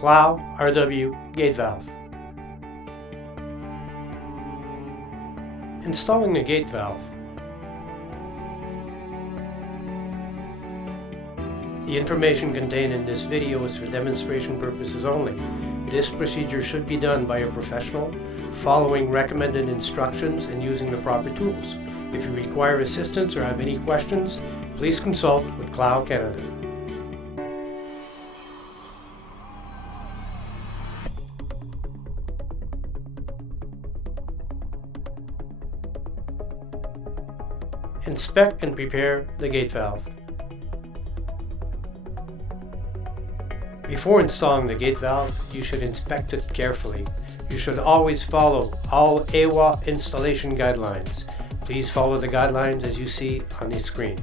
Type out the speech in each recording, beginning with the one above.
Clow RW gate valve. Installing a gate valve. The information contained in this video is for demonstration purposes only. This procedure should be done by a professional, following recommended instructions and using the proper tools. If you require assistance or have any questions, please consult with Clow Canada. Inspect and prepare the gate valve. Before installing the gate valve, you should inspect it carefully. You should always follow all AWA installation guidelines. Please follow the guidelines as you see on the screen.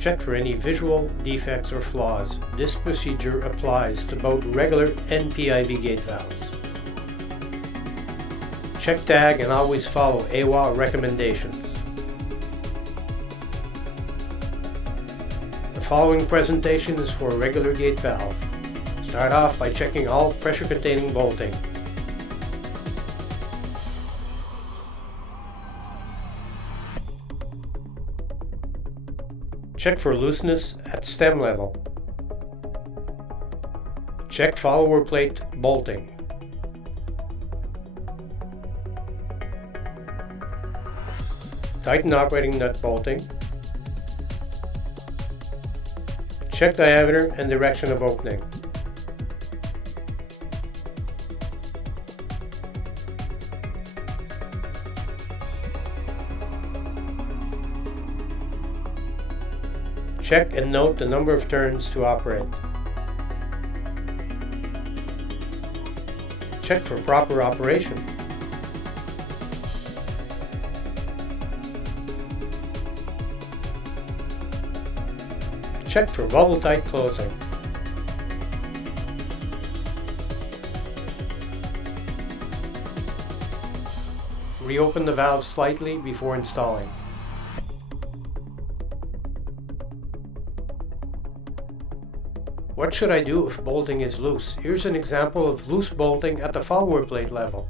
Check for any visual defects or flaws. This procedure applies to both regular and PIV gate valves. Check tag and always follow AWA recommendations. The following presentation is for a regular gate valve. Start off by checking all pressure-containing bolting. Check for looseness at stem level. Check follower plate bolting. Tighten operating nut bolting. Check diameter and direction of opening. Check and note the number of turns to operate. Check for proper operation. Check for bubble tight closing. Reopen the valve slightly before installing. What should I do if bolting is loose? Here's an example of loose bolting at the follower plate level.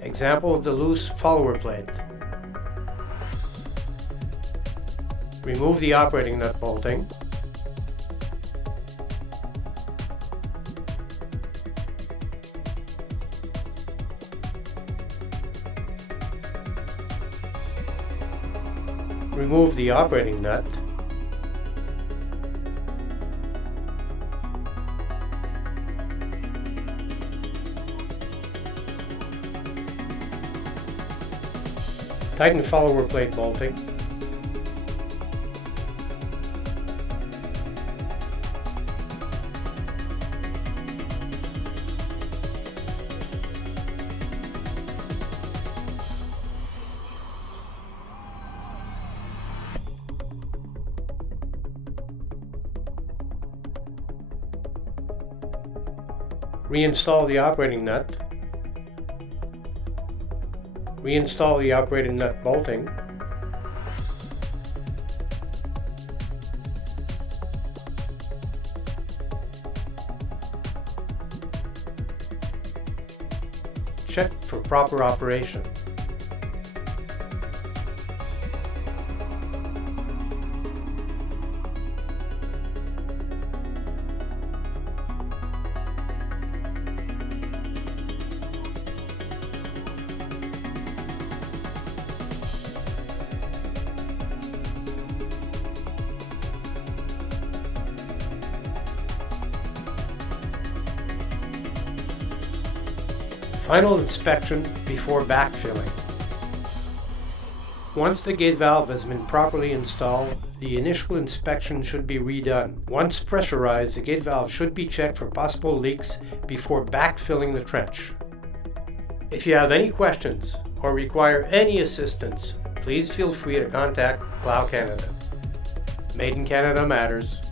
Example of the loose follower plate. Remove the operating nut bolting. Remove the operating nut. Tighten follower plate bolting. Reinstall the operating nut. Reinstall the operating nut bolting. Check for proper operation. Final inspection before backfilling. Once the gate valve has been properly installed, the initial inspection should be redone. Once pressurized, the gate valve should be checked for possible leaks before backfilling the trench. If you have any questions or require any assistance, please feel free to contact Clow Canada. Made in Canada matters.